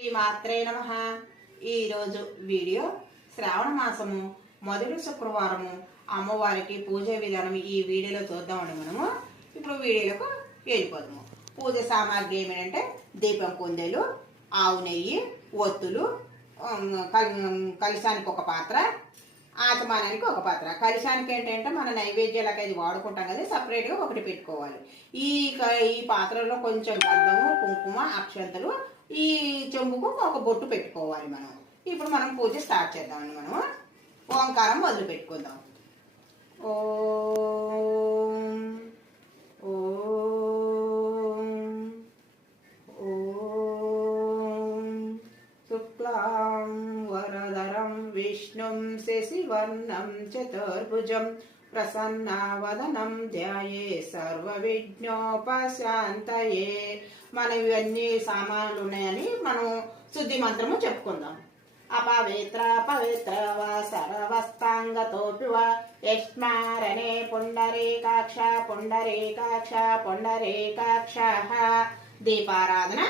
ఈ మాత్రే నమ. ఈరోజు వీడియో శ్రావణ మాసము మొదటి శుక్రవారము అమ్మవారికి పూజ విధానం ఈ వీడియోలో చూద్దామండి మనము. ఇప్పుడు వీడియోలకు వెళ్ళిపోదాము. పూజ సామాగ్రి ఏమిటంటే దీపం కుందెలు ఆవు నెయ్యి ఒత్తులు కలిశానికి ఒక పాత్ర ఆత్మానానికి ఒక పాత్ర. కలిశానికి ఏంటంటే మన నైవేద్యాలకు అది వాడుకుంటాం కదా సపరేట్గా ఒకటి పెట్టుకోవాలి. ఈ క- ఈ పాత్రలో కొంచెం గంధము కుంకుమ అక్షంతలు ఈ చెంబుకు ఒక బొట్టు పెట్టుకోవాలి మనం. ఇప్పుడు మనం పూజ స్టార్ట్ చేద్దామండి మనం ఓంకారం మొదలు పెట్టుకుందాం. ఓం ఓం ఓం శుక్లాం వరదరం విష్ణుం విజ్ఞోపశాంతయే మనం మన ఇవన్నీ సామాన్లు ఉన్నాయని మనం శుద్ధి మంత్రము చెప్పుకుందాం. అపవిత్ర పవిత్ర వా సర్వస్తాంగతోపి వా పుండరీకాక్ష పుండరీకాక్ష పుండరీకాక్ష. దీపారాధన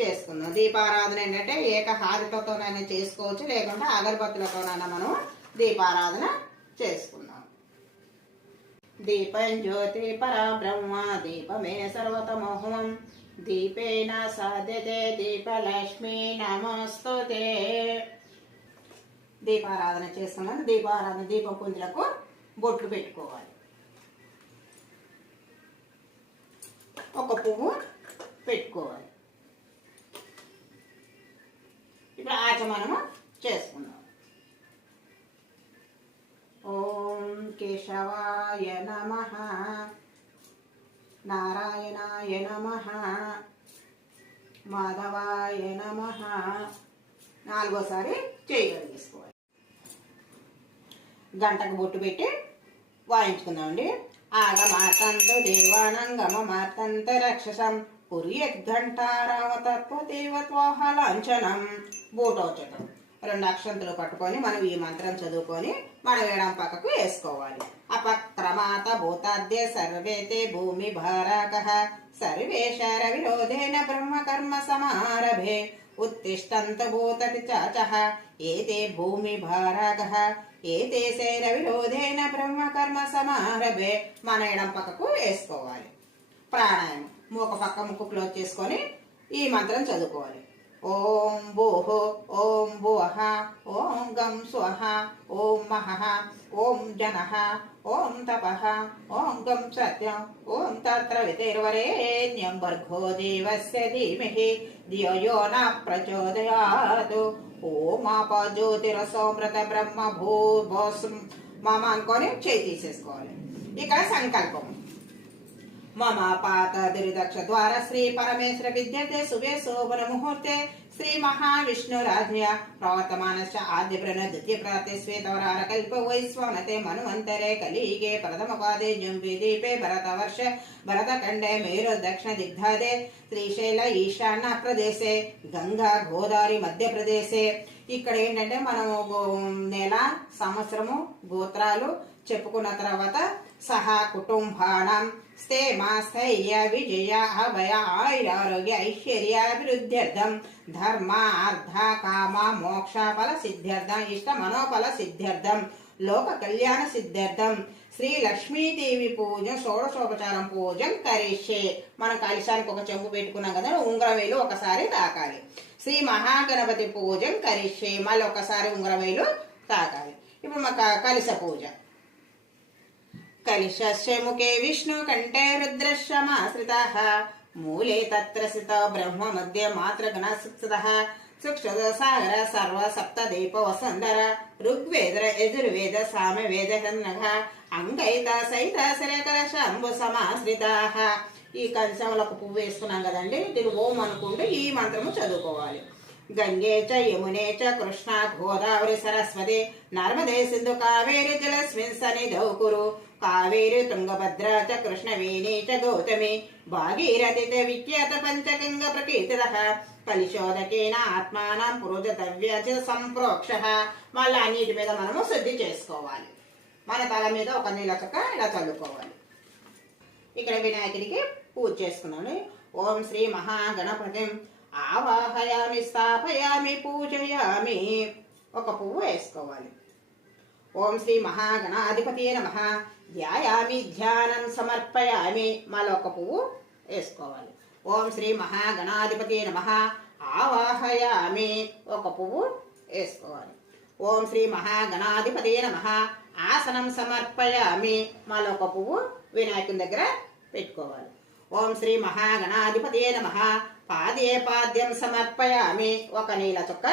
చేసుకుందాం. దీపారాధన ఏంటంటే ఏకహారితతోనైనా చేసుకోవచ్చు లేకుంటే అగరబత్తులతోనైనా మనం దీపారాధన చేసుకుందాం. దీపం జ్యోతి పరబ్రహ్మ దీపమే సర్వతమోహం. దీపేన సాధ్యతే దీపలక్ష్మి నమస్తుతే దీపారాధన చేస్తున్నాను. దీపారాధన దీపం బొట్లు పెట్టుకోవాలి. ఒక పువ్వు పెట్టుకోవాలి. ఇప్పుడు ఆచమనము చేసుకుందాం. ఓం కేశవాయ నమ. నారాయణాయ నమ. మాధవాయ నమ. నాలుగోసారి చేయగలిగేసుకోవాలి గంటకు బొట్టు పెట్టి వాయించుకుందామండి. ఆగమాతంత దేవానంగమ మాతంత రక్షసం. పురియద్ఘంటారావతత్వ దేవత్వాహ లాంఛనం. బూటోచతం రెండు అక్షంతులు పట్టుకొని మనం ఈ మంత్రం చదువుకొని మనం ఎడం పక్కకు వేసుకోవాలి. అపక్రమాత భూతాద్య సర్వేతే భూమి భారాక. సర్వే శర విరోధేన సమారభే. ఉత్తిష్టంత భూతటి చాచ. ఏతే భూమి భారాక. ఏతే శైర విరోధేన బ్రహ్మకర్మ సమారభే. మన ఎడం పక్కకు వేసుకోవాలి. ప్రాణాయామం. ఒక పక్క ముక్కు క్లోజ్ చేసుకొని ఈ మంత్రం చదువుకోవాలి. ఓం భూః ఓం భువః ఓం గం స్వః ఓం మహః ఓం జనః ఓం తపః ఓం గం సత్యం ఓం తత్ర వితిర్వరేణ్యం భర్గో దేవస్య ధీమహి ధియో యో న ప్రచోదయాత్ ఓం ఆప జ్యోతిరసోమృత బ్రహ్మ భూ భోస్ మమ అనుకొని చేయి తీసేసుకోవాలి ఇక్కడ సంకల్పం మమ పాత దురిదక్ష ద్వార శ్రీ పరమేశ్వర విద్యతే శుభే శోభన ముహూర్తే శ్రీ మహావిష్ణురాజ్ఞ ప్రవర్తమానశ్చ ఆద్య ప్రణ ద్వితీయ ప్రాతే శ్వేతవరార కల్ప వైశ్వనతే మనువంతరే కలిగే ప్రథమ పాదే జంబి దీపే భరత వర్ష భరత ఖండే మేరు దక్షిణ దిగ్ధాదే శ్రీశైల ఈశాన్య ప్రదేశే గంగా గోదావరి మధ్యప్రదేశే ఇక్కడ ఏంటంటే మనము గో- నెల సంవత్సరము గోత్రాలు చెప్పుకున్న తర్వాత సహా కుటుంబానం స్థేమ స్థైర్య విజయ అభయ ఆయురారోగ్య ఐశ్వర్యాభివృద్ధ్యర్థం ధర్మ అర్థ కామ మోక్ష ఫల సిద్ధ్యర్థం ఇష్ట మనోఫల సిద్ధ్యర్థం లోక కళ్యాణ సిద్ధ్యర్థం. శ్రీ లక్ష్మీదేవి పూజ షోడశోపచారం పూజం కరిష్యే మనం కలిశానికి ఒక చెంపు పెట్టుకున్నాం కదా ఉంగరవేలు ఒకసారి తాకాలి. శ్రీ మహాగణపతి పూజం కరిష్యే మళ్ళీ ఒకసారి ఉంగరవేలు తాకాలి. ఇప్పుడు మా క- పూజ. కలిశస్య ముఖే విష్ణు కంఠే రుద్రశ్రమాశ్రితः మూలే తత్ర స్థిత బ్రహ్మ మధ్య మాతృగణ సుక్షితः సుక్షుత సాగర సర్వ సప్త దీప వసుంధర ఋగ్వేద యజుర్వేద సామవేద హన్నఘ అంగైత సైత శరకర శంభు సమాశ్రితాః. ఈ కలశంలో ఒక పువ్వు వేసుకున్నాం కదండి దీని ఓం అనుకుంటూ ఈ మంత్రము చదువుకోవాలి. గంగే చ యమునే చ కృష్ణ గోదావరి సరస్వతి నర్మదే సింధు కావేరి జలస్మిన్ సన్నిధౌ కురు కావేరి తుంగభద్ర చ కృష్ణవేణి చ గౌతమి భాగీరథి చ విఖ్యాత పంచగంగ ప్రకీర్తిత కలిశోదకేన ఆత్మానం పురుజతవ్య సంప్రోక్ష. మళ్ళీ అన్నిటి మీద మనము శుద్ధి చేసుకోవాలి. మన తల మీద ఒక నీళ్ళ చక్క ఇలా చల్లుకోవాలి. ఇక్కడ వినాయకుడికి పూజ చేసుకున్నాను ఓం శ్రీ మహాగణపతి. ఆవాహయామి స్థాపయామి పూజయామి. ఒక పువ్వు వేసుకోవాలి. ఓం శ్రీ మహాగణాధిపతి నమ. ధ్యాయామి ధ్యానం సమర్పయామి. మళ్ళీ పువ్వు వేసుకోవాలి. ఓం శ్రీ మహాగణాధిపతి నమ. ఆవాహయామి. ఒక పువ్వు వేసుకోవాలి. ఓం శ్రీ మహాగణాధిపతి నమ. ఆసనం సమర్పయామి. మళ్ళీ పువ్వు వినాయకుని దగ్గర పెట్టుకోవాలి. ఓం శ్రీ మహాగణాధిపతి నమ. పాదే పాద్యం సమర్పయామి. ఒక నీల చుక్క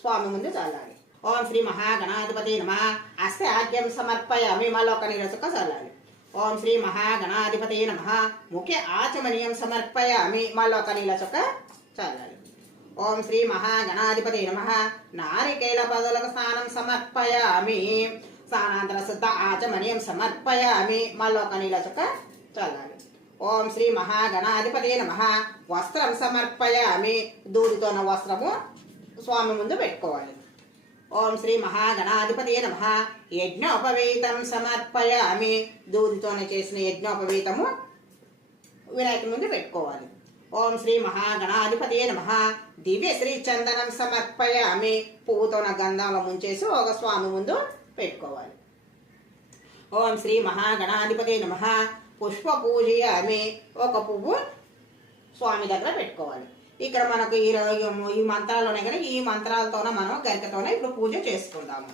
స్వామి ముందు చల్లాలి. ఓం శ్రీ మహాగణాధిపతి నమ. అస్తే ఆద్యం సమర్పయామి. మళ్ళీ ఒక నీల చుక్క చల్లాలి. ఓం శ్రీ మహాగణాధిపతి నమ. ముఖ్య ఆచమనీయం సమర్పయామి. మళ్ళీ ఒక నీల చుక్క చల్లాలి. ఓం శ్రీ మహాగణాధిపతి నమ. నారికేల పదలకు స్నానం సమర్పయామి. స్నానాంతర శుద్ధ ఆచమనీయం సమర్పయామి. మళ్ళీ ఒక నీల చుక్క చల్లాలి. ఓం శ్రీ మహాగణాధిపతి నమ. వస్త్రం సమర్పయామి. దూదితోన వస్త్రము స్వామి ముందు పెట్టుకోవాలి. ఓం శ్రీ మహాగణాధిపతి నమ. యజ్ఞోపవీతం సమర్పయామి. దూదితోన చేసిన యజ్ఞోపవీతము వినాయకుని ముందు పెట్టుకోవాలి. ఓం శ్రీ మహాగణాధిపతి నమ. దివ్య శ్రీ చందనం సమర్పయామి. పువ్వుతోన గంధంలో ముంచేసి ఒక స్వామి ముందు పెట్టుకోవాలి. ఓం శ్రీ మహాగణాధిపతి నమ. పుష్ప పూజయామి ఒక పువ్వు స్వామి దగ్గర పెట్టుకోవాలి. ఇక్కడ మనకు ఈ రోజు ఈ మంత్రాలు కానీ ఈ మంత్రాలతోన మనం గరికతోనే ఇప్పుడు పూజ చేసుకుందాము.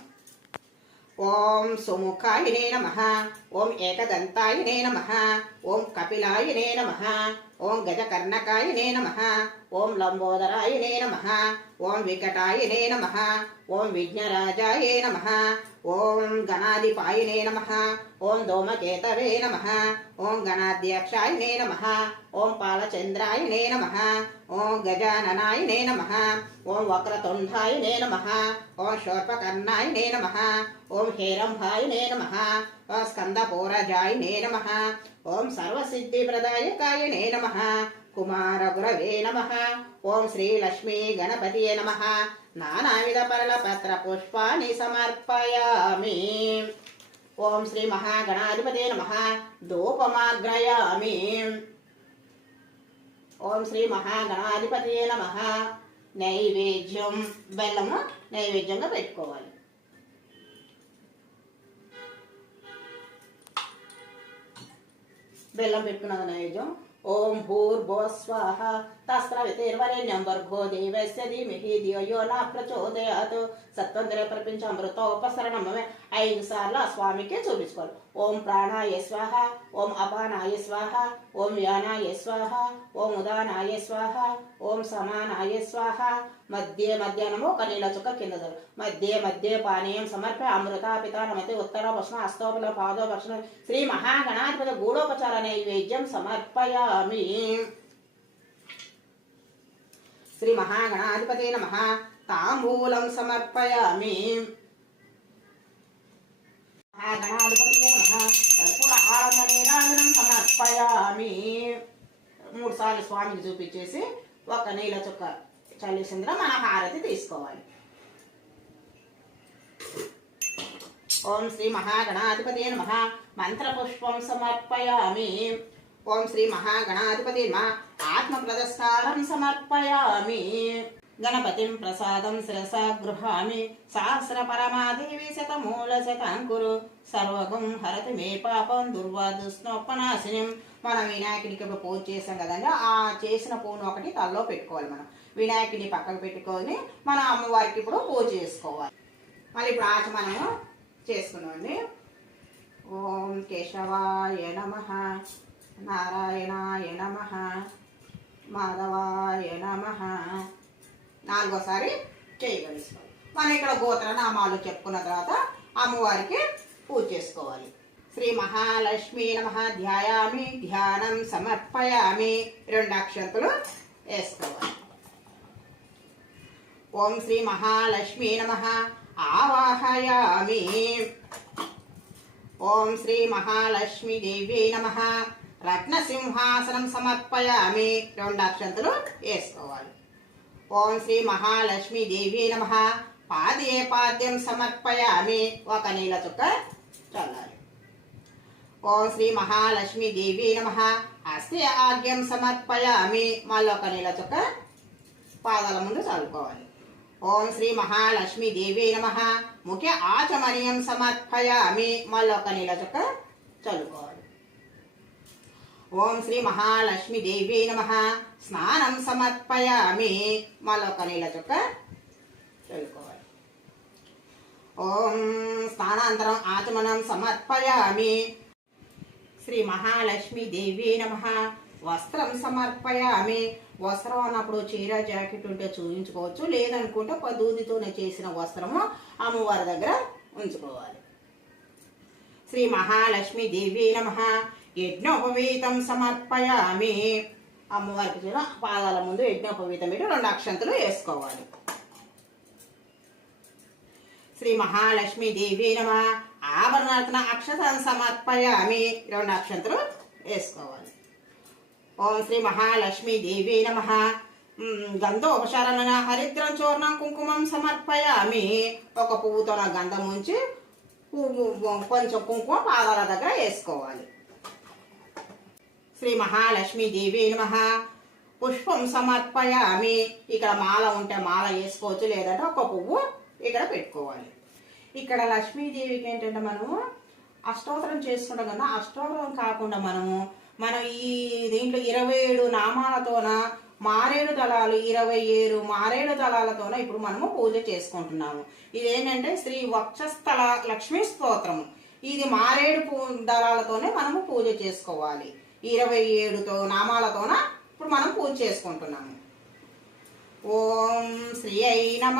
ఓం సుముఖాయనే నమ ఓం ఏకదంతాయనే నమ ఓం కపిలాయనే నమ ఓం గజకర్ణకాయనే నమ. ఓం లంబోదరాయనే నమ. ఓం వికటాయనే నమ. ఓం విఘ్నరాజాయే నమ. ఓం గణాధిపాయనే నమ. ఓం దోమకేతవే నమ. ఓం గణాధ్యక్షాయనే నమ. ఓం పాలచంద్రాయనే నమ. ఓం గజాననాయ నే నమ. ఓం వక్రతుండాయనే నమ. ఓం శోర్పకర్ణాయ నే నమ. ఓం హేరంభాయ నే నమ. ఓం స్కందపూరజాయనే నమ. ఓం సర్వసిద్ధిప్రదాయకాయ నే నమ. కుమారగురవే నమ. ఓం శ్రీలక్ష్మీ గణపతియే నమ. నానావిధ పరల పత్ర పుష్పాన్ని సమర్పయామి. ఓం శ్రీ మహాగణాధిపతే నమ. ధూపమాగ్రయామి. ఓం శ్రీ మహాగణాధిపతి నమ. నైవేద్యం బెల్లము నైవేద్యంగా పెట్టుకోవాలి. బెల్లం పెట్టుకున్నది నైవేద్యం. ఓం భూర్భో స్వాహ తస్రవితిర్వరేణ్యం భర్గో దేవస్య ధీమహి ధియో యో నా ప్రచోదయాత్. సత్వంతరే ప్రపంచ అమృతోపసరణమే ఐదు సార్లు ఆ స్వామికే చూపించుకోవాలి. ఓం ప్రాణాయ స్వాహ ఓం అపానాయ స్వాహ ఓం యానాయ స్వాహ ఓం ఉదానాయ స్వాహ ఓం సమానాయ స్వాహ. మధ్య మధ్యాహ్నము ఒక నీళ్ళ చుక్క కింద మధ్య మధ్య పానీయం సమర్ప అమృత పితానమతి ఉత్తర భక్షణ అస్తోపల పాదో పక్షణ శ్రీ మహాగణాధిపతి గూఢోపచార నైవేద్యం సమర్పయామి. శ్రీ మహాగణాధిపతి నమ. తాంబూలం సమర్పయామి. మహాగణాధిపతి నమ ఆనంద నీరాజనం సమర్పయామి. మూడు సార్లు స్వామికి చూపించేసి ఒక నీళ్ళ చుక్క చల్లేసిందిలో మన హారతి తీసుకోవాలి. ఓం శ్రీ మహాగణాధిపతి నమ. మంత్రపుష్పం సమర్పయామి. ఓం శ్రీ మహాగణాధిపతి నమ. ఆత్మప్రదస్కారం సమర్పయామి. గణపతిం ప్రసాదం శిరస గృహామి సహస్ర పరమాదేవి శతమూల శతాంకురు సర్వగం హరతి మే పాపం దుర్వాదుస్నోపనాశినిం. మనం వినాయకుడికి ఇప్పుడు పూజ చేసాం కదండి ఆ చేసిన పూను ఒకటి తల్లో పెట్టుకోవాలి మనం. వినాయకుడిని పక్కకు పెట్టుకొని మన అమ్మవారికి ఇప్పుడు పూజ చేసుకోవాలి. మళ్ళీ ఇప్పుడు ఆచమనము చేసుకున్నామండి ఓం కేశవాయ నమ నారాయణాయ నమ మాధవాయ నమ. నాలుగోసారి చేయగలుగుతాం మనం ఇక్కడ గోత్ర నామాలు చెప్పుకున్న తర్వాత అమ్మవారికి పూజ చేసుకోవాలి. శ్రీ మహాలక్ష్మి నమ ధ్యాయామి ధ్యానం సమర్పయామి రెండు అక్షంతులు వేసుకోవాలి. ఓం శ్రీ మహాలక్ష్మి నమ ఆవాహయామి. ఓం శ్రీ మహాలక్ష్మి దేవి నమ రత్నసింహాసనం సమర్పయామి రెండు అక్షంతులు వేసుకోవాలి. ఓం శ్రీ మహాలక్ష్మి దేవి నమ. పాదే పాద్యం సమర్పయామి. ఒక నీళ్ళ చుక్క చల్లాలి. ఓం శ్రీ మహాలక్ష్మి దేవి నమ. హస్తే ఆగ్యం సమర్పయామి. మళ్ళీ ఒక నీళ్ళ చుక్క పాదాల ముందు చదువుకోవాలి ఓం శ్రీ మహాలక్ష్మి దేవి నమ. ముఖ్య ఆచమనీయం సమర్పయామి. మళ్ళీ ఒక నీళ్ళ చుక్క చదువుకోవాలి ఓం శ్రీ మహాలక్ష్మి దేవి నమ. స్నానం సమర్పయామి. మళ్ళీ ఒక నీళ్ళ చుక్క చదువుకోవాలి ఓం స్నానాంతరం ఆచమనం సమర్పయామి. శ్రీ మహాలక్ష్మి దేవి నమ. వస్త్రం సమర్పయామి. వస్త్రం అన్నప్పుడు చీర జాకెట్ ఉంటే చూపించుకోవచ్చు లేదనుకుంటే ఒక దూదితోనే చేసిన వస్త్రము అమ్మవారి దగ్గర ఉంచుకోవాలి. శ్రీ మహాలక్ష్మి దేవి నమ. యజ్ఞోపవీతం సమర్పయామి. అమ్మవారికి చూడ పాదాల ముందు యజ్ఞోపవీతం పెట్టి రెండు అక్షంతులు వేసుకోవాలి. శ్రీ మహాలక్ష్మి దేవి నమ. ఆభరణార్థన అక్షతం సమర్పయామి. రెండు అక్షంతులు వేసుకోవాలి. ఓం శ్రీ మహాలక్ష్మి దేవి నమ. గంధోపచారణ హరిద్రం చూర్ణం కుంకుమం సమర్పయామి. ఒక పువ్వుతో నా గంధం ఉంచి పువ్వు కొంచెం కుంకుమ పాదాల దగ్గర వేసుకోవాలి. శ్రీ మహాలక్ష్మీదేవి నమ. పుష్పం సమర్పయామి. ఇక్కడ మాల ఉంటే మాల వేసుకోవచ్చు లేదంటే ఒక పువ్వు ఇక్కడ పెట్టుకోవాలి. ఇక్కడ లక్ష్మీదేవికి ఏంటంటే మనము అష్టోత్తరం చేసుకుంటాం కదా అష్టోత్తరం కాకుండా మనము మనం ఈ దీంట్లో ఇరవై ఏడు నామాలతోన మారేడు దళాలు ఇరవై ఏడు మారేడు దళాలతోన ఇప్పుడు మనము పూజ చేసుకుంటున్నాము. ఇదేంటంటే శ్రీ వక్షస్థల లక్ష్మీ స్తోత్రము. ఇది మారేడు పూ దళాలతోనే మనము పూజ చేసుకోవాలి. ఇరవై ఏడుతో నామాలతోన ఇప్పుడు మనం పూజ చేసుకుంటున్నాము. ఓం శ్రీ అయి నమ.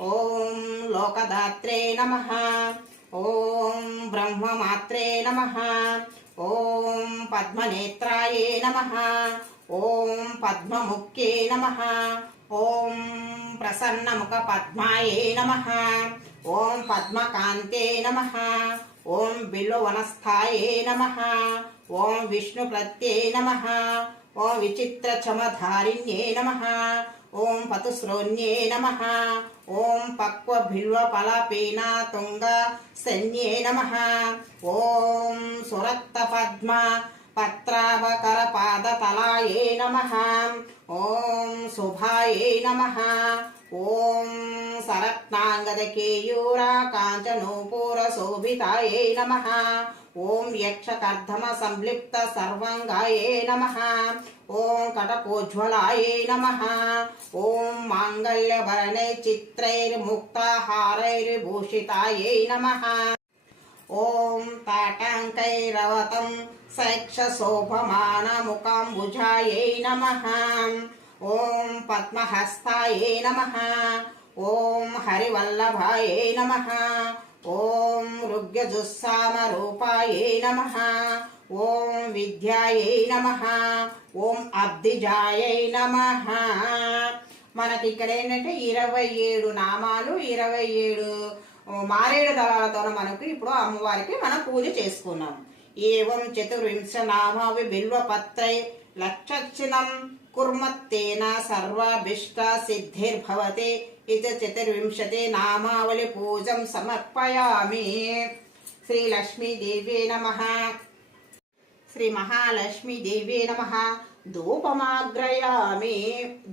ఓం లోకదాత్రే నమ. ఓం బ్రహ్మమాత్రే నమ. ఓం పద్మనేత్రాయే నమ. ఓం పద్మముఖ్యే నమ. ఓం ప్రసన్నముఖ పద్మాయే నమ. ఓం పద్మకాంతే నమ. ఓం బిల్వవనస్థాయే నమ. ఓం విష్ణు ప్రత్యే నమ. ఓం విచిత్ర చమధారిణ్యే నమ. ఓం పతుశ్రోణ్యే నమ. ఓం పక్వ బిల్వ ఫలపీనా తుంగ సన్యే నమ. ఓం సురక్త పద్మ పత్రావకర పాదతలాయే నమ. ఓం శుభాయే నమ. ఓం సరత్నాంగదకేయూరా కాంచనూపూర శోభితాయే నమ. ఓం యక్షకర్ధమ సంలిప్త సర్వంగాయే నమ. ఓం కటకోజ్వలాయే నమ. ఓం మాంగళ్యభరణే చిత్రైర్ముక్తాహారైర్భూషితాయై నమ. ఓం తాటాంకైరవతం శోభమానముకాంబుజాయై నమ. ఓం పద్మహస్తాయే నమ. ఓం హరివల్లభాయే నమ. ఓం ఋగ్యజుస్సామరూపాయే నమ. ఓం విద్యాయై నమ. ఓం అబ్దిజాయై నమ. మనకి ఇక్కడ ఏంటంటే ఇరవై ఏడు నామాలు ఇరవై ఏడు మారేడు దళాలతో మనకు ఇప్పుడు అమ్మవారికి మనం పూజ చేసుకున్నాం. ఏం చతుర్వింశ నామావి బిల్వపత్రై లక్షచ్చినం కుర్మత్తేన సర్వాభిష్ట సిద్ధిర్భవతే ఇది చతుర్వింశతి నామావళి పూజం సమర్పయామి శ్రీలక్ష్మీదేవే నమ శ్రీ మహాలక్ష్మి దేవే నమ ధూపమాగ్రయామి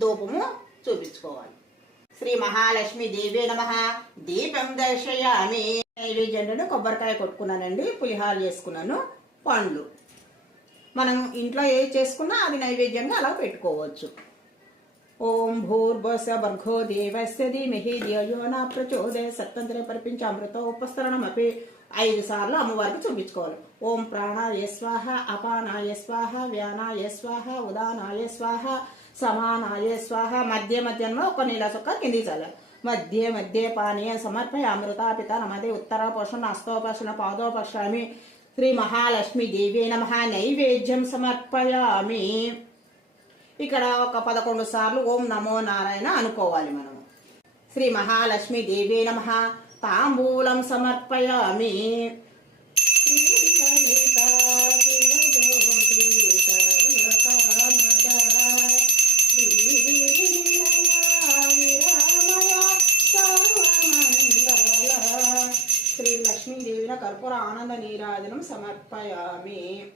ధూపము చూపించుకోవాలి। శ్రీ మహాలక్ష్మీదేవే నమ। దీపం దర్శయామి। నైవేద్యంలో కొబ్బరికాయ కొట్టుకున్నానండి పులిహాలు చేసుకున్నాను పండ్లు. మనం ఇంట్లో ఏది చేసుకున్నా అది నైవేద్యంగా అలా పెట్టుకోవచ్చు. ఓం భూర్భస భర్గో దేవస్య ధీమహి ధియో నా ప్రచోదయ సత్తంత్ర పరిపించ అమృత ఉపస్తరణమపి ఐదు సార్లు అమ్మవారికి చూపించుకోవాలి. ఓం ప్రాణాయ స్వాహ అపానాయ స్వాహ వ్యానాయ స్వాహ ఉదానాయ స్వాహ సమానాయ స్వాహ. మధ్య మధ్యంలో ఒక నీళ్ళ చొక్క కింది చల్లాలి. మధ్య మధ్య పానీయ సమర్పయ అమృత పిత నమదే ఉత్తర పోషణ అస్తోపక్షణ పాదోపశామి శ్రీ మహాలక్ష్మి దేవే నమ. నైవేద్యం సమర్పయామి. ఇక్కడ ఒక పదకొండు సార్లు ఓం నమో నారాయణ అనుకోవాలి మనము. శ్రీ మహాలక్ష్మి దేవే నమ. తాంబూలం సమర్పయామి. కర్పూర సమర్పయామి.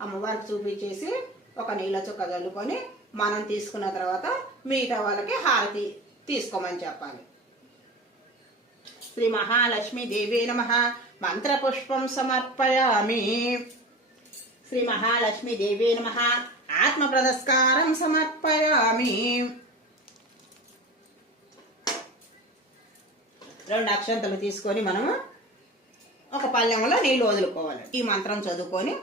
అమ్మవారికి చూపించేసి ఒక నీళ్ళ చుక్క చల్లుకొని మనం తీసుకున్న తర్వాత మిగతా వాళ్ళకి హారతి తీసుకోమని చెప్పాలి. శ్రీ మహాలక్ష్మి దేవి నమ. మంత్రపుష్పం సమర్పయామి. శ్రీ మహాలక్ష్మి దేవి నమ. ఆత్మ ప్రదస్కారం సమర్పయామి. రెండు అక్షంతలు తీసుకొని మనము ఒక పళ్ళెంలో నీళ్ళు వదులుకోవాలి. ఈ మంత్రం చదువుకొని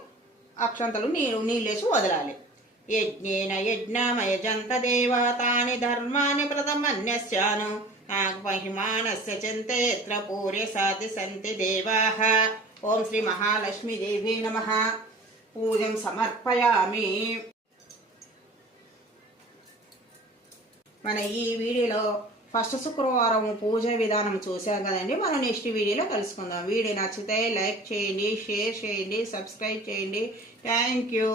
అక్షంతలు నీళ్ళు నీళ్ళేసి వదలాలి. యజ్ఞేన యజ్ఞమయజంత దేవతాని ధర్మాని ప్రథమన్యస్యాను నాగమహిమానస్య చింతే యత్ర పూర్య సాధి సంతి దేవాః. ఓం శ్రీ మహాలక్ష్మి దేవి నమ. పూజం సమర్పయామి. మన ఈ వీడియోలో ఫస్ట్ శుక్రవారం పూజ విధానం చూసాం కదండి. మనం నెక్స్ట్ వీడియోలో కలుసుకుందాం. వీడియో నచ్చితే లైక్ చేయండి షేర్ చేయండి సబ్స్క్రైబ్ చేయండి. Thank you.